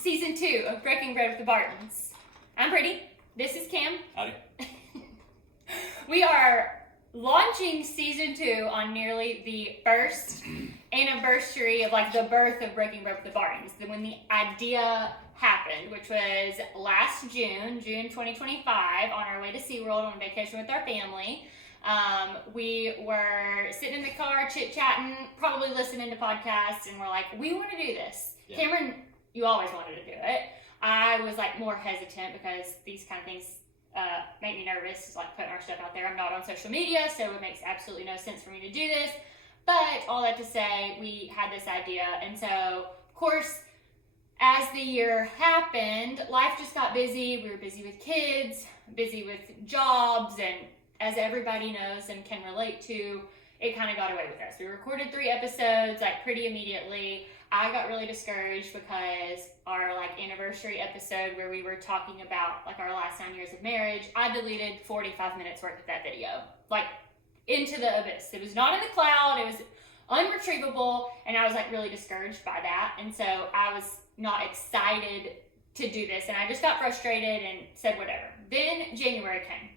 season 2 of Breaking Bread with the Bartons. I'm Brittany. This is Cam. Howdy. We are launching season 2 on nearly the first anniversary of the birth of Breaking Bread with the Bartons. When the idea happened, which was last June 2025, on our way to SeaWorld on vacation with our family. We were sitting in the car chit-chatting, probably listening to podcasts, and we're like, we want to do this. Yeah. Cameron, you always wanted to do it. I was more hesitant because these kind of things make me nervous, just putting our stuff out there. I'm not on social media, so it makes absolutely no sense for me to do this. But all that to say, we had this idea, and so, of course, as the year happened, life just got busy. We were busy with kids, busy with jobs, and as everybody knows and can relate to, it kind of got away with us. We recorded 3 episodes pretty immediately. I got really discouraged because our anniversary episode where we were talking about our last 9 years of marriage, I deleted 45 minutes worth of that video, into the abyss. It was not in the cloud, it was unretrievable, and I was really discouraged by that. And so I was not excited to do this, and I just got frustrated and said whatever. Then January came.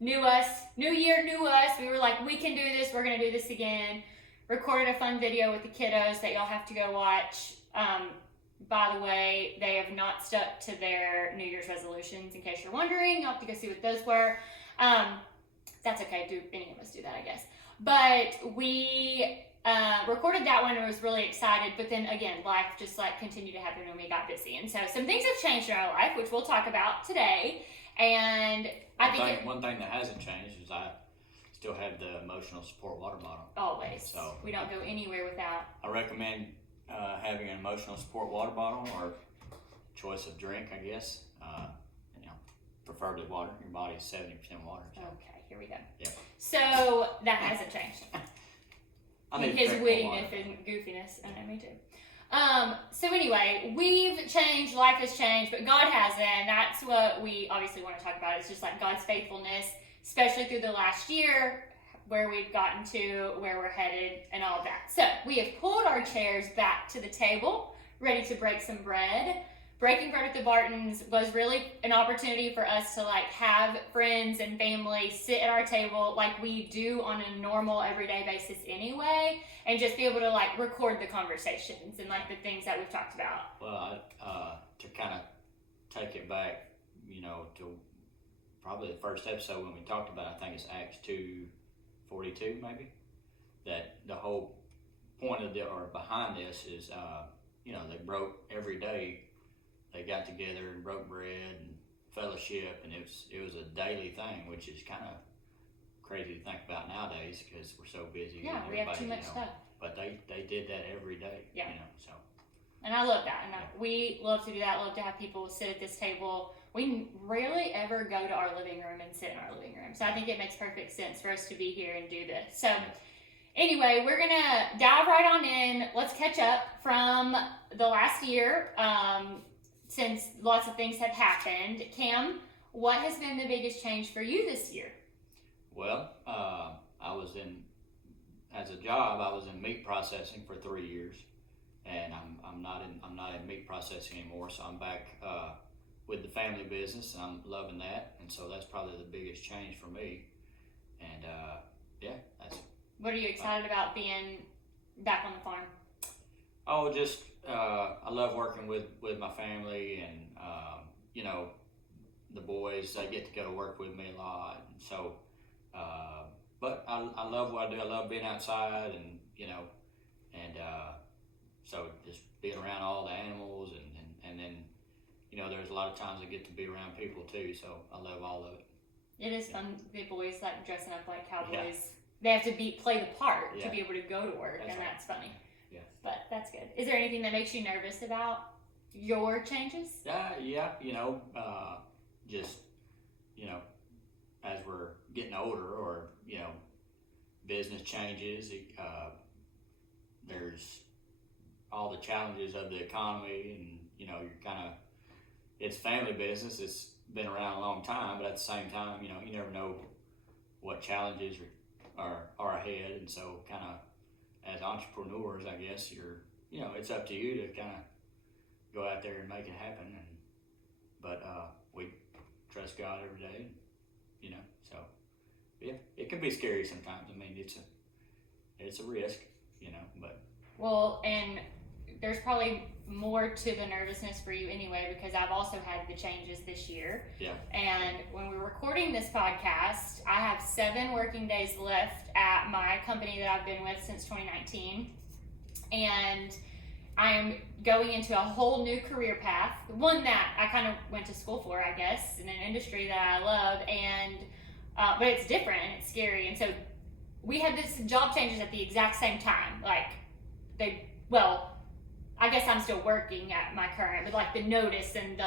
New us, new year, new us. We were we can do this, we're gonna do this again. Recorded a fun video with the kiddos that y'all have to go watch. By the way, they have not stuck to their New Year's resolutions, in case you're wondering. You'll have to go see what those were. That's okay, any of us do that, I guess. But we recorded that one and was really excited, but then again, life just continued to happen when we got busy. And so some things have changed in our life, which we'll talk about today. And one thing that hasn't changed is I still have the emotional support water bottle. Always. So we don't go anywhere without. I recommend having an emotional support water bottle or choice of drink, I guess. Preferably water. Your body's 70% water. So. Okay, here we go. Yeah. So that hasn't changed. His wittiness and goofiness. I know, me too. So anyway, we've changed, life has changed, but God hasn't. That's what we obviously want to talk about. It's just God's faithfulness, especially through the last year, where we've gotten to, where we're headed, and all of that. So we have pulled our chairs back to the table, ready to break some bread. Breaking Bread with the Bartons was really an opportunity for us to have friends and family sit at our table like we do on a normal everyday basis anyway, and just be able to record the conversations and the things that we've talked about. Well, to kind of take it back, to probably the first episode when we talked about, I think it's Acts 2:42 maybe, that the whole point of behind this is, they broke every day. They got together and broke bread and fellowship, and it was a daily thing, which is kind of crazy to think about nowadays because we're so busy. Yeah, we have too much stuff. But they did that every day. Yeah. So. And I love that, and we love to do that. Love to have people sit at this table. We rarely ever go to our living room and sit in our living room, so I think it makes perfect sense for us to be here and do this. So. Anyway, we're gonna dive right on in. Let's catch up from the last year. Since lots of things have happened. Cam, what has been the biggest change for you this year? Well, as a job, I was in meat processing for 3 years, and I'm not in meat processing anymore. So I'm back with the family business, and I'm loving that. And so that's probably the biggest change for me. And that's. What are you excited about being back on the farm? Oh, just I love working with my family, and the boys. They get to go to work with me a lot, and so. But I love what I do. I love being outside, and so just being around all the animals, and then there's a lot of times I get to be around people too. So I love all of it. It is fun. The boys dressing up like cowboys. Yeah. They have to play the part to be able to go to work, that's funny. Yeah. But that's good. Is there anything that makes you nervous about your changes? Yeah. Just as we're getting older, or business changes. There's all the challenges of the economy, and you're kind of, it's family business. It's been around a long time, but at the same time, you never know what challenges are ahead, and so kind of as entrepreneurs, I guess it's up to you to kind of go out there and make it happen. But we trust God every day, you know. So yeah, it can be scary sometimes. I mean, it's a risk, you know. But well, and there's probably more to the nervousness for you anyway, because I've also had the changes this year. Yeah. And when we're recording this podcast, I have 7 working days left at my company that I've been with since 2019. And I'm going into a whole new career path, one that I kind of went to school for, I guess, in an industry that I love, and but it's different and it's scary. And so we had this job changes at the exact same time. Like I guess I'm still working at my current, but like the notice and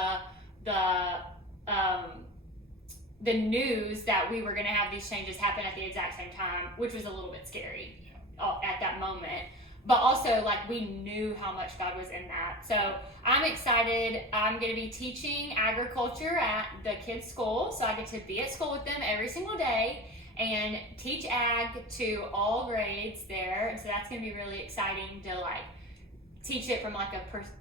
the news that we were going to have these changes happen at the exact same time, which was a little bit scary at that moment. But also, like, we knew how much God was in that. So I'm excited. I'm going to be teaching agriculture at the kids' school. So I get to be at school with them every single day and teach ag to all grades there. And so that's going to be really exciting to, like, teach it from, like,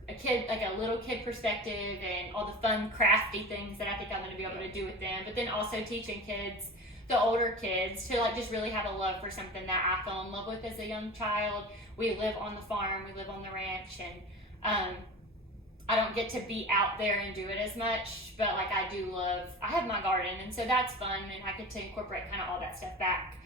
a kid, like a little kid perspective, and all the fun, crafty things that I think I'm going to be able to do with them. But then also teaching kids, the older kids, to, like, just really have a love for something that I fell in love with as a young child. We live on the farm, we live on the ranch, and I don't get to be out there and do it as much, but like I have my garden, and so that's fun, and I get to incorporate kind of all that stuff back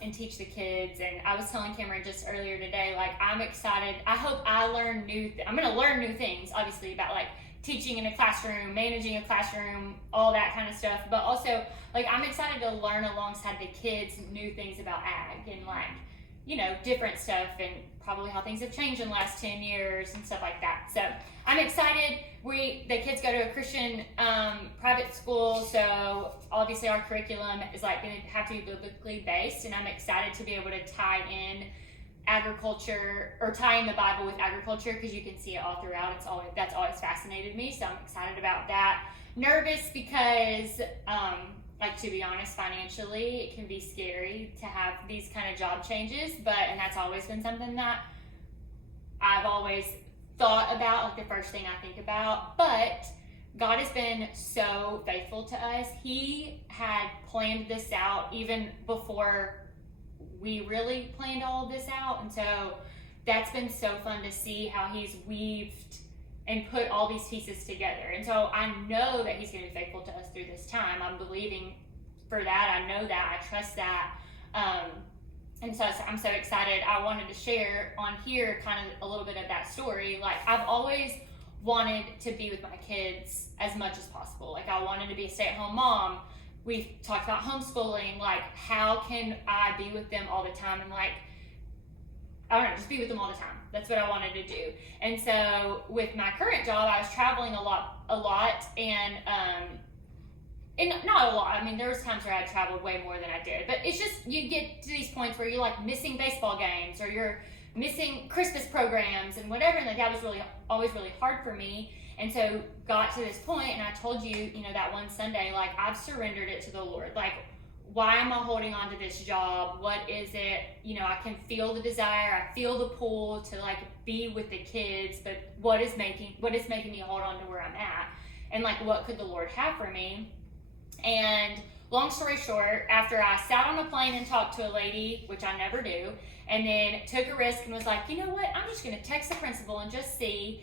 and teach the kids. And I was telling Cameron just earlier today, like, I'm excited. I hope I learn I'm going to learn new things, obviously, about like teaching in a classroom, managing a classroom, all that kind of stuff, but also like I'm excited to learn alongside the kids new things about ag and like, you know, different stuff, and probably how things have changed in the last 10 years and stuff like that. So I'm excited. The kids go to a Christian private school, so obviously our curriculum is like going to have to be biblically based, and I'm excited to be able to tie in agriculture, or tie in the Bible with agriculture, because you can see it all throughout. That's always fascinated me, so I'm excited about that. Nervous because like, to be honest, financially, it can be scary to have these kind of job changes, and that's always been something that I've always thought about, like the first thing I think about. But God has been so faithful to us. He had planned this out even before we really planned all of this out, and so that's been so fun to see how He's weaved and put all these pieces together. And so I know that He's going to be faithful to us through this time. I'm believing for that. I know that. I trust that. And so I'm so excited. I wanted to share on here kind of a little bit of that story. Like, I've always wanted to be with my kids as much as possible. Like, I wanted to be a stay-at-home mom. We've talked about homeschooling. Like, how can I be with them all the time? And like, I don't know, just be with them all the time. That's what I wanted to do. And so with my current job, I was traveling a lot, and not a lot. I mean, there was times where I traveled way more than I did, but it's just, you get to these points where you're like missing baseball games, or you're missing Christmas programs and whatever, and like that was always really hard for me. And so got to this point, and I told you, that one Sunday, like, I've surrendered it to the Lord. Like, why am I holding on to this job? What is it? I can feel the desire. I feel the pull to like be with the kids, but what is making me hold on to where I'm at? And like, what could the Lord have for me? And long story short, after I sat on a plane and talked to a lady, which I never do, and then took a risk and was like, you know what? I'm just going to text the principal and just see,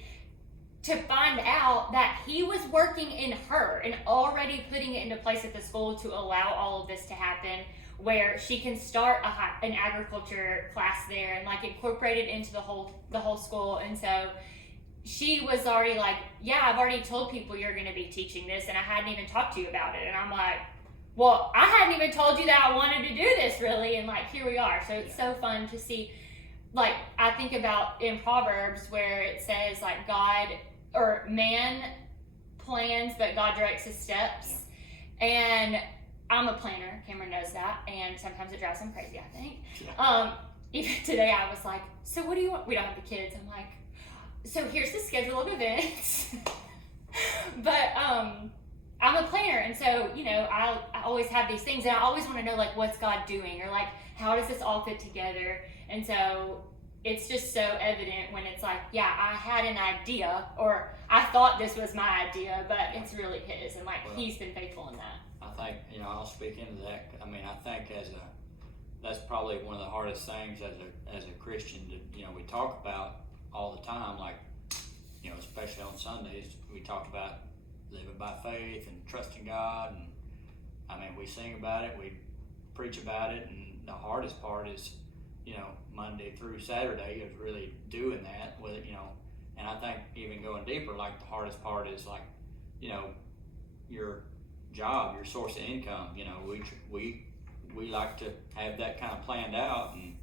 to find out that He was working in her and already putting it into place at the school to allow all of this to happen, where she can start an agriculture class there and like incorporate it into the whole school. And so she was already like, yeah, I've already told people you're going to be teaching this, and I hadn't even talked to you about it. And I'm like, well, I hadn't even told you that I wanted to do this, really. And like, here we are. So it's so fun to see. Like, I think about in Proverbs where it says like man plans, but God directs his steps. Yeah. And I'm a planner. Cameron knows that. And sometimes it drives him crazy, I think. Yeah. Even today I was like, so what do you want? We don't have the kids. I'm like, so here's the schedule of events. But I'm a planner. And so, I always have these things, and I always want to know like, what's God doing? Or like, how does this all fit together? And so, it's just so evident when it's like, yeah, I had an idea, or I thought this was my idea, but it's really his, and like he's been faithful in that. I think, I'll speak into that. I mean, I think that's probably one of the hardest things as a Christian to, we talk about all the time, like, especially on Sundays, we talk about living by faith and trusting God, and I mean, we sing about it, we preach about it, and the hardest part is, Monday through Saturday is really doing that with it, and I think even going deeper, like the hardest part is like, your job, your source of income. We like to have that kind of planned out, and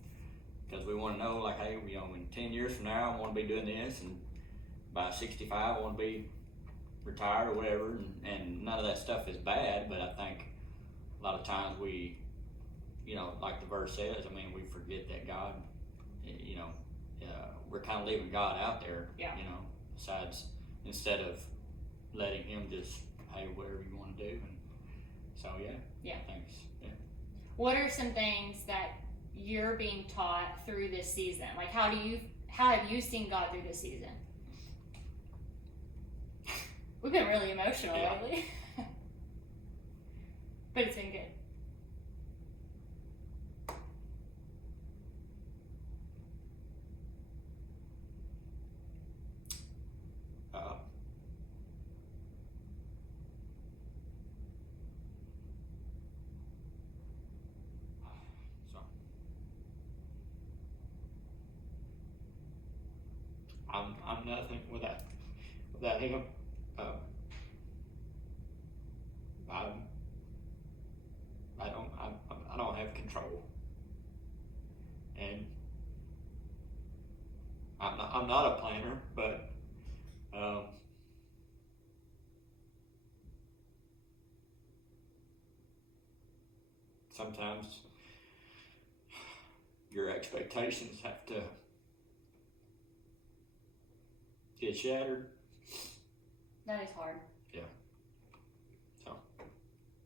because we want to know, like, hey, in 10 years from now, I want to be doing this, and by 65, I want to be retired or whatever, and none of that stuff is bad, but I think a lot of times we, like the verse says, I mean, we forget that God, we're kind of leaving God out there, besides, instead of letting Him just, hey, whatever you want to do, and so, thanks, What are some things that you're being taught through this season? Like, how have you seen God through this season? We've been really emotional lately. But it's been good. I'm nothing without Him. I don't have control, and I'm not a planner, but sometimes your expectations have to get shattered. That is hard. Yeah. So.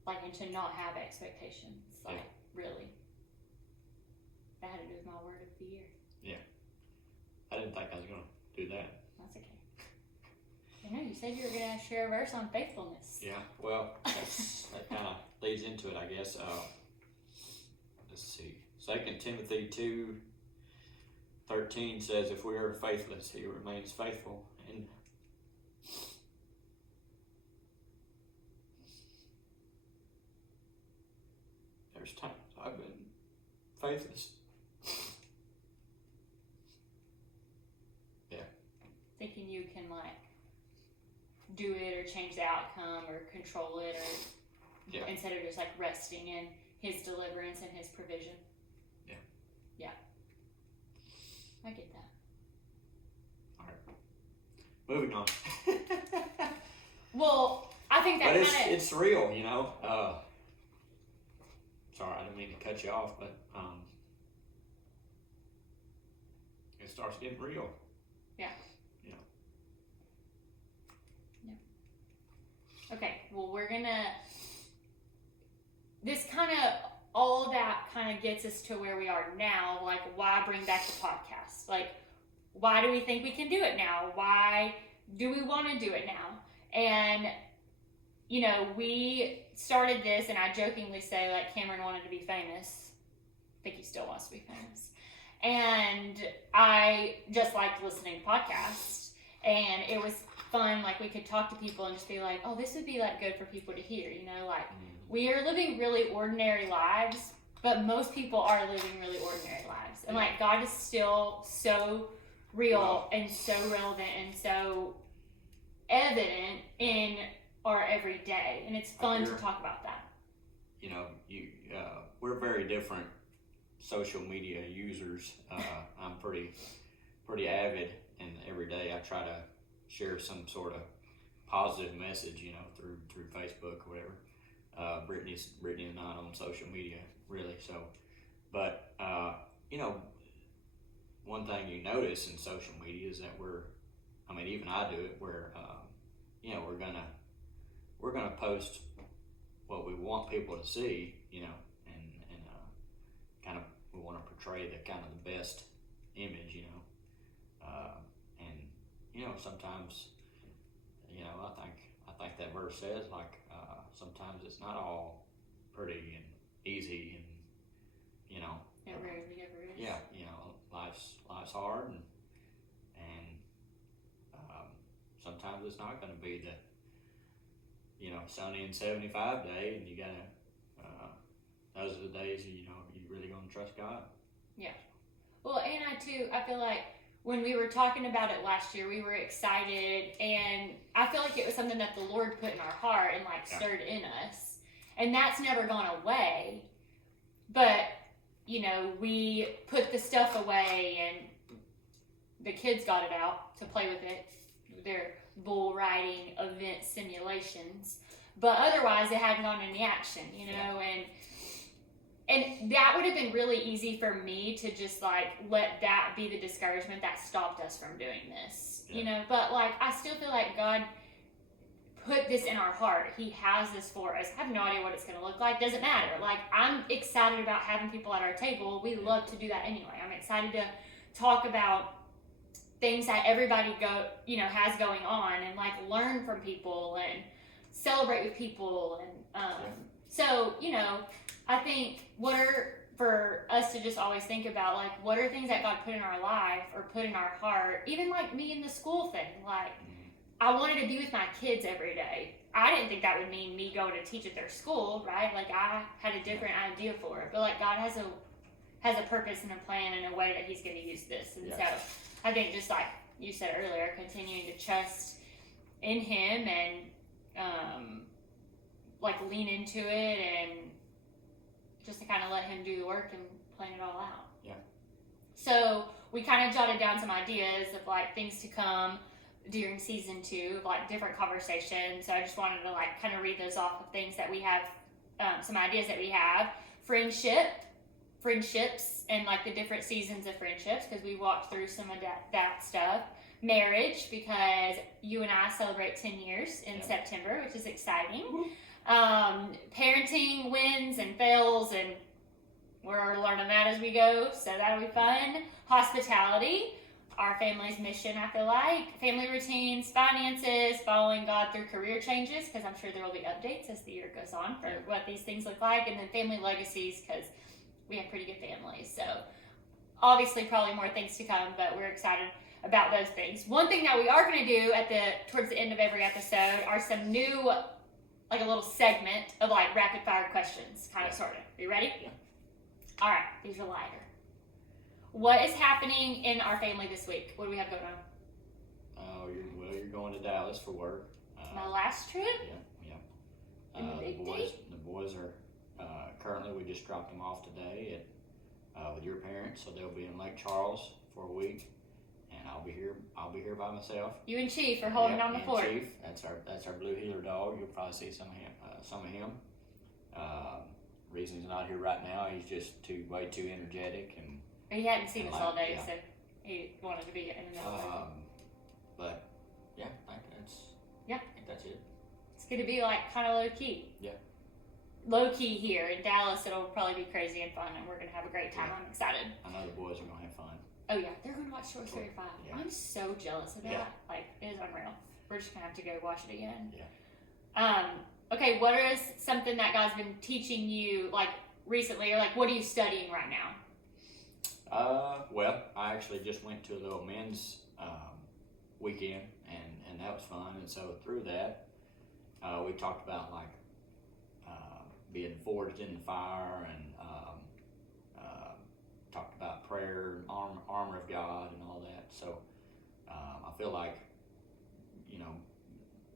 Like, and to not have expectations, like, really. That had to do with my word of the year. Yeah. I didn't think I was going to do that. That's okay. I know, you said you were going to share a verse on faithfulness. Yeah, well, that kind of leads into it, I guess. Let's see. 2 Timothy 2:13 says, if we are faithless, He remains faithful. And there's times I've been faithless. Yeah. Thinking you can, like, do it or change the outcome or control it, or instead of just, like, resting in His deliverance and His provision. Yeah. I get that. All right. Moving on. Well, I think that but it's real, Sorry, I didn't mean to cut you off, but it starts getting real. Yeah. Okay, well, we're gonna. This kind of. All that kind of gets us to where we are now. Like, why bring back the podcast? Like, why do we think we can do it now? Why do we want to do it now? And, we started this, and I jokingly say, like, Cameron wanted to be famous. I think he still wants to be famous. And I just liked listening to podcasts. And it was fun. Like, we could talk to people and just be like, oh, this would be, like, good for people to hear, like. We are living really ordinary lives, but most people are living really ordinary lives. And, like, God is still so real and so relevant and so evident in our everyday. And it's fun to talk about that. We're very different social media users. I'm pretty avid, and every day I try to share some sort of positive message, through Facebook or whatever. Brittany and I on social media, really. So, but one thing you notice in social media is that even I do it, where we're gonna post what we want people to see, and kind of we want to portray the kind of the best image, and sometimes, I think that verse says like sometimes it's not all pretty and easy, and It rarely ever is. yeah, life's hard, and sometimes it's not going to be the sunny and 75 day, and you gotta those are the days you really gonna trust God. Yeah. Well, and I feel like when we were talking about it last year, we were excited, and I feel like it was something that the Lord put in our heart and like stirred in us, and that's never gone away. But we put the stuff away, and the kids got it out to play with it. Their bull riding event simulations, but otherwise it hadn't gone any action, and that would have been really easy for me to just like let that be the discouragement that stopped us from doing this, but like I still feel like God put this in our heart. He has this for us. I have no idea what it's going to look like. Doesn't matter. Like, I'm excited about having people at our table. We love to do that anyway. I'm excited to talk about things that everybody has going on, and like learn from people and celebrate with people, and so I think for us to just always think about, like, what are things that God put in our life or put in our heart. Even like me in the school thing, like I wanted to be with my kids every day. I didn't think that would mean me going to teach at their school, right? Like I had a different idea for it, but like God has a purpose and a plan and a way that He's going to use this, and so I think just like you said earlier, continuing to trust in Him and like lean into it, and just to kind of let Him do the work and plan it all out. Yeah. So we kind of jotted down some ideas of like things to come during season 2, of like different conversations. So I just wanted to like kind of read those off of things that we have, some ideas that we have. Friendships, and like the different seasons of friendships, because we walked through some of that stuff. Marriage, because you and I celebrate 10 years in September, which is exciting. Parenting wins and fails, and we're learning that as we go, so that'll be fun. Hospitality, our family's mission, I feel like. Family routines, finances, following God through career changes, because I'm sure there will be updates as the year goes on for what these things look like. And then family legacies, because we have pretty good families. So obviously probably more things to come, but we're excited about those things. One thing that we are going to do towards the end of every episode are some new, like a little segment of like rapid fire questions, kind of, sort of. Are you ready? Yeah. All right, these are lighter. What is happening in our family this week? What do we have going on? Oh, you're going to Dallas for work. My last trip? Yeah. And the big day? The boys are currently, we just dropped them off today with your parents, so they'll be in Lake Charles for a week, and I'll be here by myself. You and Chief are holding down the fort. Chief, that's our blue heeler dog. You'll probably see some of him. Reason he's not here right now, he's just way too energetic, and he hadn't seen us all day, so he wanted to be in and out. But I think that's it. It's going to be like kind of low key. Yeah. Low key here in Dallas. It'll probably be crazy and fun, and we're going to have a great time. I'm excited. I know the boys are going to have fun. Oh yeah, they're going to watch Toy Story 5. Yeah. I'm so jealous of that. Yeah. Like, it is unreal. We're just going to have to go watch it again. Yeah. Okay, what is something that God's been teaching you, like, recently, or like, what are you studying right now? Well, I actually just went to a little men's weekend, and that was fun. And so through that, we talked about like being forged in the fire, and talked about prayer, armor of God, and all that. So I feel like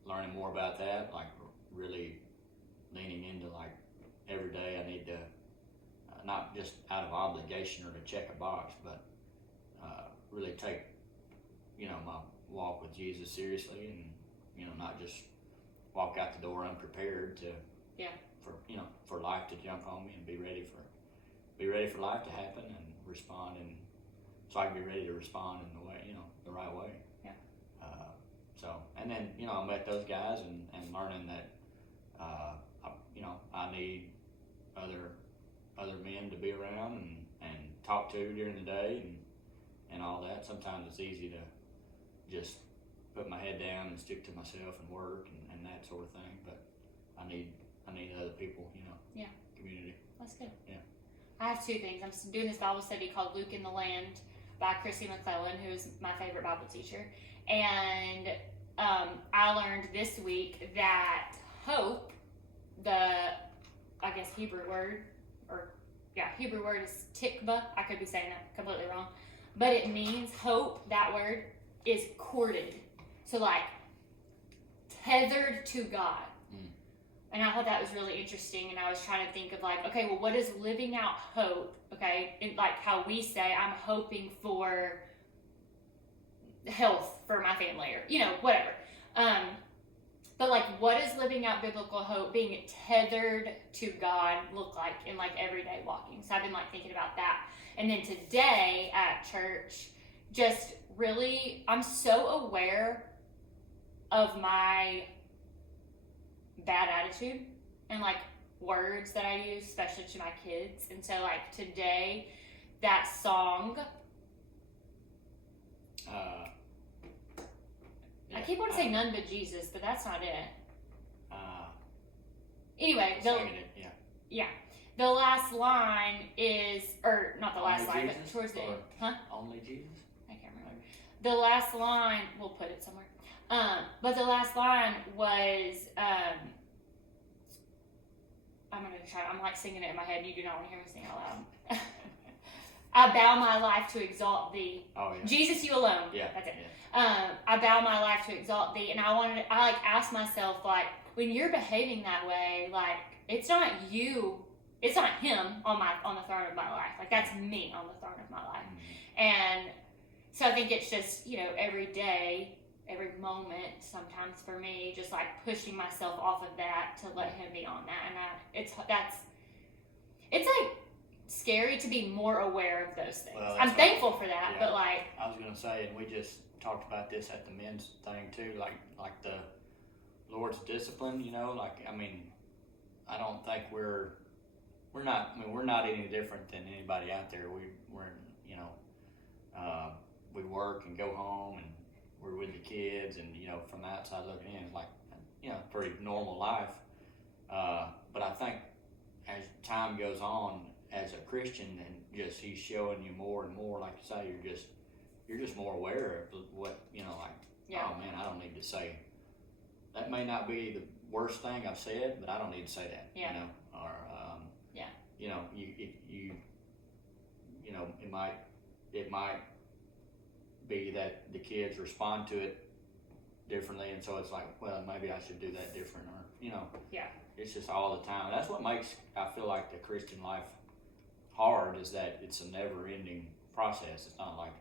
learning more about that, like really leaning into like every day I need to. Not just out of obligation or to check a box, but really take, my walk with Jesus seriously, and not just walk out the door unprepared for life to jump on me, and be ready for life to happen and respond, and so I can be ready to respond in the way, the right way. Yeah. And then I met those guys, and learning that I need other men to be around and talk to during the day, and all that. Sometimes it's easy to just put my head down and stick to myself and work and that sort of thing. But I need other people, Yeah. community. That's good. Yeah. I have two things. I'm doing this Bible study called Luke in the Land by Chrissy McClellan, who's my favorite Bible teacher. And I learned this week that hope, Hebrew word, Hebrew word is tikva. I could be saying that completely wrong. But it means hope, that word, is corded. So like tethered to God. And I thought that was really interesting, and I was trying to think of like, okay, well, what is living out hope, okay? And like how we say, I'm hoping for health for my family, or, whatever. But like, what is living out biblical hope, being tethered to God, look like in like everyday walking? So I've been like thinking about that. And then today at church, just really, I'm so aware of my bad attitude and like words that I use, especially to my kids. And so like today, that song, I keep wanting to say None But Jesus, but that's not it. Anyway, the last line is, or not the last line, but towards the end. Huh? Only Jesus? I can't remember. The last line, we'll put it somewhere. But the last line was, I'm like singing it in my head, and you do not want to hear me sing out loud. I bow my life to exalt thee. Oh, yeah. Jesus, you alone. Yeah. That's it. Yeah. I bow my life to exalt thee. And I asked myself, like, when you're behaving that way, like, it's not you, it's not him on the throne of my life. Like, that's me on the throne of my life. Mm-hmm. And so I think it's just, every day, every moment, sometimes for me, just like pushing myself off of that to let him be on that. And it's like scary to be more aware of those things. Well, I'm thankful for that, yeah. but like, I was gonna say, and we just talked about this at the men's thing too, like the Lord's discipline, I don't think we're not any different than anybody out there. We work and go home and we're with the kids, and from the outside looking in, it's like pretty normal life. But I think as time goes on, as a Christian, and just he's showing you more and more, like you say, you're just more aware of what Oh man, I don't need to say that. May not be the worst thing I've said, but I don't need to say that. Or it might be that the kids respond to it differently, and so it's like, well, maybe I should do that different, or it's just all the time. That's what makes, I feel like, the Christian life hard, is that it's a never-ending process. It's not like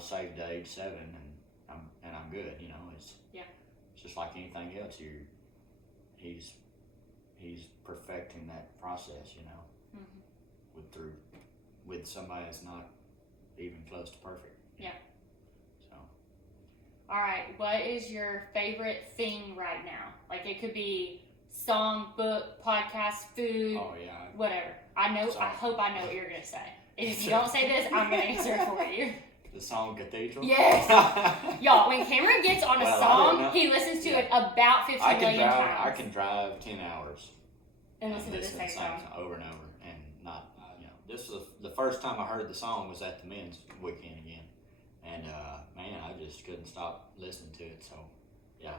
saved to age 7 and I'm good. It's just like anything else. He's perfecting that process. mm-hmm. with somebody that's not even close to perfect. Yeah. So. All right. What is your favorite thing right now? Like, it could be song, book, podcast, food. Oh yeah. Whatever. I hope I know what you're gonna say. And if you don't say this, I'm gonna answer it for you. The song Cathedral? Yes. Y'all, when Cameron gets on a song, he listens to it about 50 million times. I can drive 10 hours and listen to the same song over and over, and not, this was the first time I heard the song was at the men's weekend again, and man, I just couldn't stop listening to it. So yeah,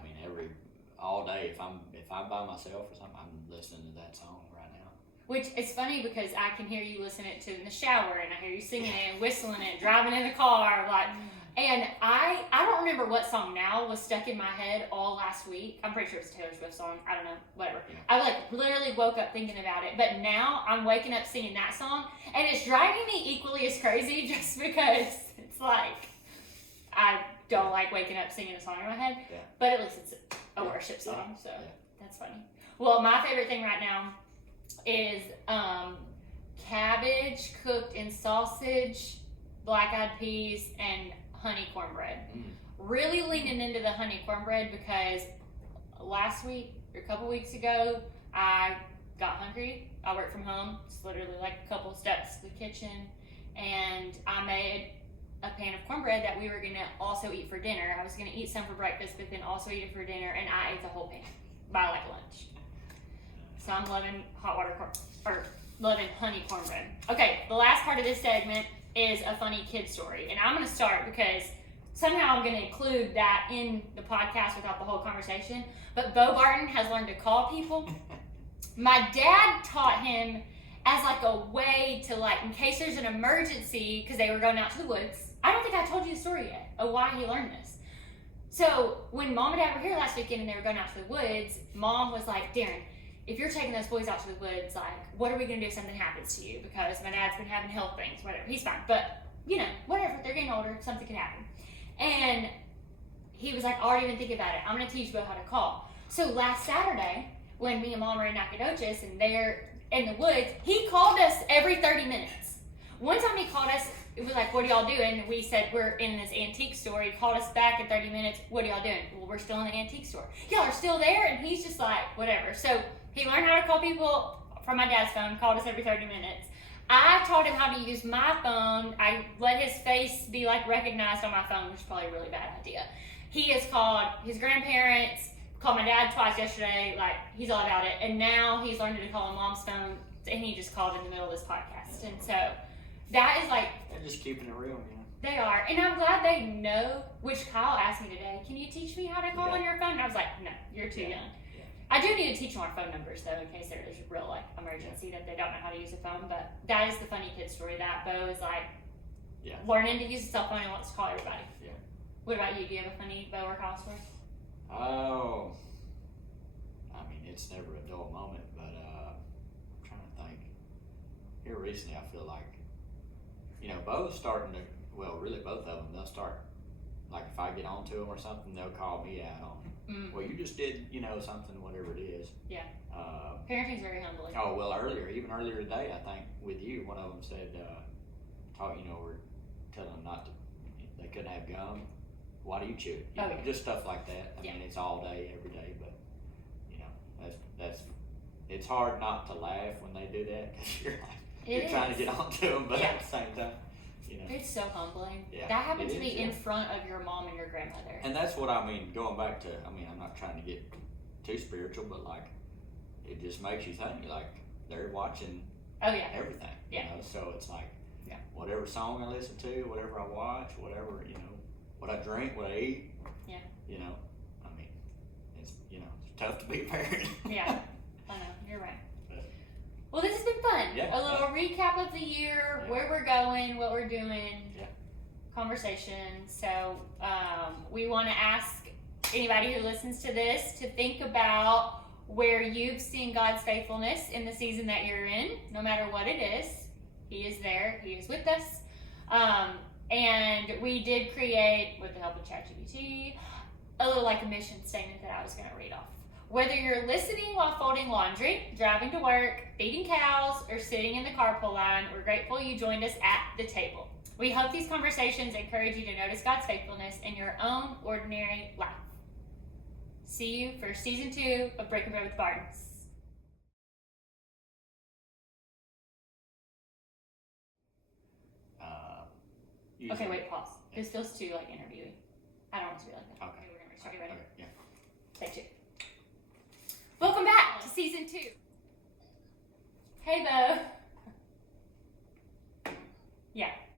all day, if I'm by myself or something, I'm listening to that song right now. Which is funny because I can hear you listening to it in the shower, and I hear you singing it and whistling it, driving in the car, and I don't remember what song now was stuck in my head all last week. I'm pretty sure it's a Taylor Swift song. I don't know, whatever. Yeah. I literally woke up thinking about it, but now I'm waking up singing that song, and it's driving me equally as crazy just because it's like I don't like waking up singing a song in my head, but at least it's a worship song, so that's funny. Well, my favorite thing right now is cabbage cooked in sausage, black-eyed peas, and honey cornbread. Really leaning into the honey cornbread because last week or a couple weeks ago, I got hungry. I work from home. It's literally like a couple steps to the kitchen, and I made a pan of cornbread that we were gonna also eat for dinner. I was gonna eat some for breakfast, but then also eat it for dinner, and I ate the whole pan by like lunch. So I'm loving loving honey cornbread. Okay, the last part of this segment is a funny kid story, and I'm gonna start because somehow I'm gonna include that in the podcast without the whole conversation. But Bo Barton has learned to call people. My dad taught him as like a way to, like, in case there's an emergency, because they were going out to the woods. I don't think I told you the story yet of why he learned this. So when Mom and Dad were here last weekend and they were going out to the woods, Mom was like, Darren, if you're taking those boys out to the woods, like, what are we gonna do if something happens to you? Because my dad's been having health things, whatever. He's fine, but you know, whatever. They're getting older, something could happen. And he was like, I already been thinking about it. I'm gonna teach Bo how to call. So last Saturday, when me and Mom were in Nacogdoches and they're in the woods, he called us every 30 minutes. One time he called us, it was like, what are y'all doing? We said, we're in this antique store. He called us back in 30 minutes. What are y'all doing? Well, we're still in the antique store. Y'all are still there? And he's just like, whatever. So he learned how to call people from my dad's phone, called us every 30 minutes. I taught him how to use my phone. I let his face be like recognized on my phone, which is probably a really bad idea. He has called his grandparents, called my dad twice yesterday, like, he's all about it. And now he's learned to call Mom's phone, and he just called in the middle of this podcast. And so that is like, They're just keeping it real, man. they are. And I'm glad they know, which Kyle asked me today, can you teach me how to call on your phone? And I was like, no, you're too young. Yeah. I do need to teach them our phone numbers, though, in case there is a real, like, emergency that they don't know how to use a phone. But that is the funny kid story, that Bo is, like, learning to use a cell phone and wants to call everybody. Yeah. What about you? Do you have a funny Bo or Kyle story? Oh, I mean, it's never a dull moment, but I'm trying to think. Here recently, I feel like, you know, Bo's starting to, well, really both of them, they'll start, like, if I get on to them or something, they'll call me out on, well, you just did, you know, something, whatever it is. Yeah. Parenting's very humbling. Oh, well, even earlier today, I think, with you, one of them said, we're telling them not to, they couldn't have gum. Why do you chew it? You know, just stuff like that. I mean, it's all day, every day, but, you know, that's it's hard not to laugh when they do that, because you're trying to get onto them, but at the same time, you know. It's so humbling. Yeah, that happened to me in front of your mom and your grandmother. And that's what I mean, going back to, I mean, I'm not trying to get too spiritual, but, like, it just makes you think, like, they're watching everything, you know, so it's like, whatever song I listen to, whatever I watch, whatever, you know, what I drink, what I eat, you know, I mean, it's, you know, it's tough to be a parent. Yeah, I know, you're right. Well, this has been fun. Yeah, a little recap of the year, where we're going, what we're doing, conversation. So we want to ask anybody who listens to this to think about where you've seen God's faithfulness in the season that you're in, no matter what it is. He is there. He is with us. And we did create, with the help of ChatGPT, a little like a mission statement that I was going to read off. Whether you're listening while folding laundry, driving to work, feeding cows, or sitting in the carpool line, we're grateful you joined us at the table. We hope these conversations encourage you to notice God's faithfulness in your own ordinary life. See you for season 2 of Breaking Bread with Bartons. Okay, wait, pause. This feels too, like, interviewing. I don't want it to be like that. Okay. We're going to restart. You ready? Okay, yeah. Take 2. Welcome back to season 2. Hey, Bo. Yeah.